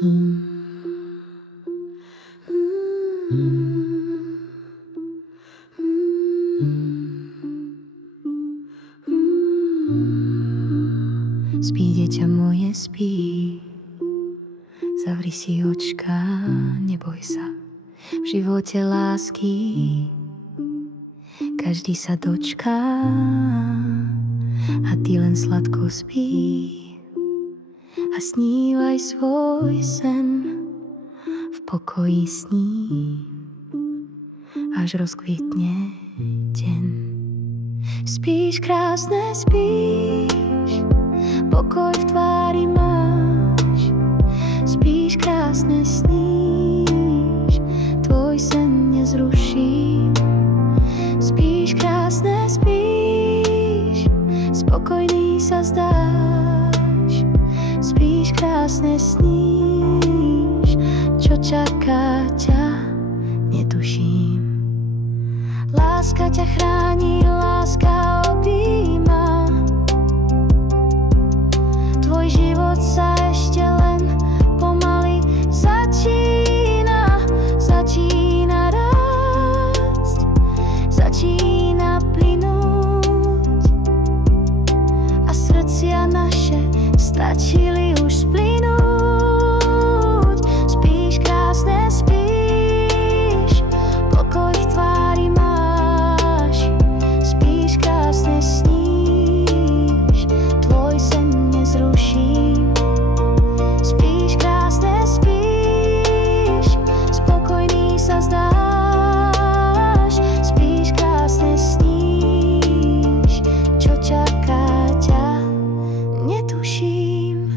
Spí, dieťa moje, spí. Zavri si očka, neboj sa. V živote lásky každý sa dočká. A ty len sladko spí a snívaj svoj sen. V pokoji sní, až rozkvitne deň. Spíš krásne, spíš, pokoj v tvári máš. Spíš krásne, sníš, tvoj sen nezruším. Spíš krásne, spíš, spokojný sa zdáš. Spíš krásne, sníš, čo čaká ťa, netuším. Láska ťa chráni, láska objíma. Tvoj život sa ešte len pomaly začína. Začína rásť, začína plynúť. A srdcia naše stačili už splynúť. Spíš krásne, spíš, pokoj v tvári máš. Spíš krásne, sníš, tvoj sen nezruším. Spíš krásne, spíš, spokojný sa zdáš. Spíš krásne, sníš, čo čaká ťa, netuším.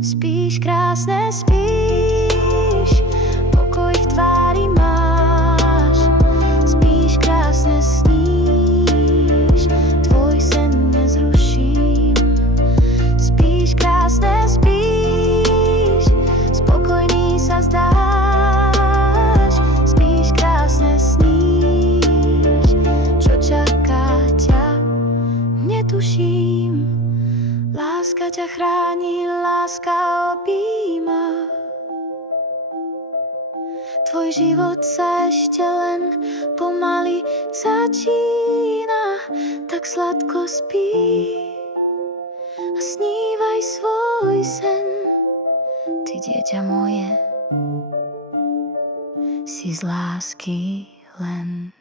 Spíš krásne, spíš, pokoj v tvári máš. Spíš krásne, sníš, tvoj sen nezruším. Spíš krásne, spíš, spokojný sa zdáš. Spíš krásne, sníš, čo čaká ťa, netuším. Láska ťa chráni, láska objíma. Tvoj život sa ešte len pomaly začína. Tak sladko spí a snívaj svoj sen. Ty, dieťa moje, si z lásky len.